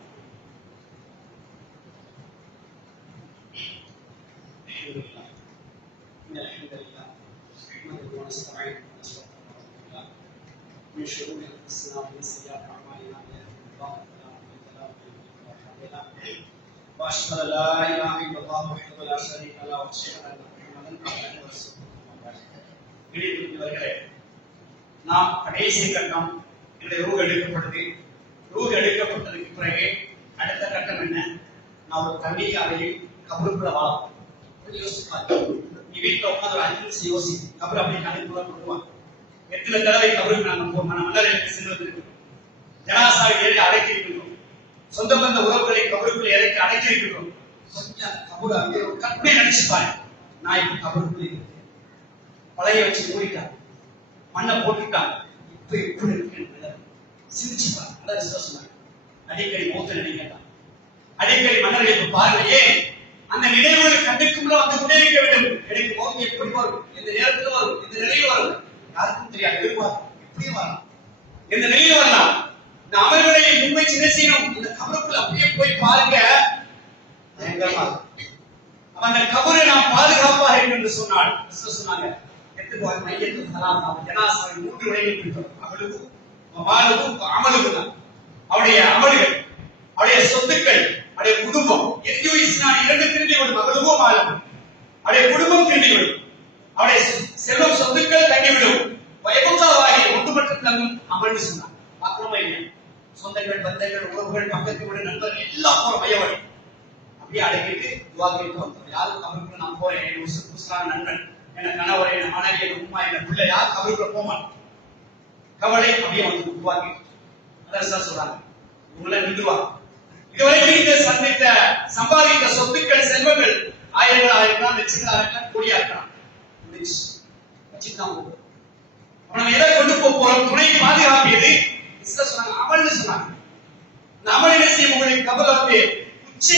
من شرور انفسنا ومن سيئات اعمالنا من يهده الله فلا مضل له ومن يضلل فلا هادي له واشهد ان لا اله الا الله وحده لا شريك له واشهد ان محمدا عبده ورسوله. நாம் கடைசி கட்டம் இந்த ரூஹ் எடுக்கப்படுது. ரூஹ் எடுக்கப்பட்டதுக்கு பிறகு அடுத்த கட்டம் என்ன? நான் ஒரு தண்ணி அறையில் கபருக்குள்ள வாழலாம். யோசிப்பாங்க, நீ வீட்டில் உட்காந்து ஒரு 5 நிமிஷம் யோசி. கபர் அப்படி கணக்குள்ள கொண்டுவாங்க. எத்தனை தடவை கபருக்கு நாங்கள் மன்னருக்கு செல்வது, ஜனாசாவை ஏறி அடைத்திருக்கிறோம், சொந்த பந்த உறவுகளை கபருக்குள்ள இறக்கி அடைத்திருக்கிறோம். கொஞ்சம் கபர் அங்கே ஒரு கற்பனை நினைச்சுப்பாங்க, நான் இப்ப கபருக்குள்ள இருக்கேன், பழைய வச்சு மூடிட்டாங்க, மண்ணை போட்டுட்டாங்க, இப்ப எப்படி இருக்கு சிரிச்சுப்பாங்க. நல்லா விசுவாசமா அடிக்கடி மௌத்த நினைக்கலாம், அடிக்கடி மன்னர்களுக்கு பாருங்க. அந்த நினைவுகள் கண்டுக்குள்ள வந்து கொண்டே இருக்க வேண்டும். எனக்கு மௌத்து எப்படி வரும், எந்த நேரத்தில் வரும், எந்த நிலையில் வரும் யாருக்கும் தெரியாது. எதிர்பார்க்கும் இப்படியே வரலாம், எந்த நிலையில் வரலாம். இந்த அமர்களை முன்வை சின்ன செய்யணும். இந்த கபருக்குள்ள அப்படியே போய் பாருங்க, பயங்கரமா. அந்த கபரை நாம் பாதுகாப்பாக என்று சொன்னாள் சொன்னாங்க. எத்துக்கு மையத்து சலாம் ஜனாசாவை 3 விடைகள் பிடித்தோம். அவளுக்கும் வாழுக்கும் அமலுக்கும் அவருடைய அமல்கள், அவருடைய சொத்துக்கள், அவருடைய குடும்பம் எங்கேயோ இஸ்லாம் 2 திரும்பிவிடும். மகளுக்கும் வாழும் அவருடைய குடும்பம் திரும்பிவிடும், அவருடைய செல்வம் சொத்துக்கள் தங்கிவிடும். பயபுத்தாவாகி ஒன்று மட்டும் தங்கும் அமல்னு சொன்னாங்க. பார்க்கணுமா இல்லையா? சொந்தங்கள், பந்தங்கள், உறவுகள், பக்கத்து வீடு, நண்பர்கள் எல்லாம் போற பயவடி அப்படியே அடக்கிட்டு துவா கேட்டு வந்தோம். யாரும் கபருக்குள்ள நான் போறேன், என் நண்பன், என் கணவர், என் மனைவி, என் உமா, என் பிள்ளை, யாரும் கபருக்குள்ள போமாட்டேன். கவலை அப்படியே வந்து துவா கேட்டு அதான் சொல்றாங்க, உங்களை நின்றுவாங்க. இதுவரைக்கும் இந்த சந்தித்த சம்பாதித்த சொத்துக்கள், செல்வங்கள் ஆயிரங்கள், லட்சங்கள், ஆயிரங்கள், கோடியா இருக்கலாம். நம்ம எதை கொண்டு போறோம்? துணை பாதுகாப்பியது, சொன்னாங்க அமல்னு சொன்னாங்க. இந்த அமல் என்ன செய்யும்? உங்களுடைய கபல வந்து உச்ச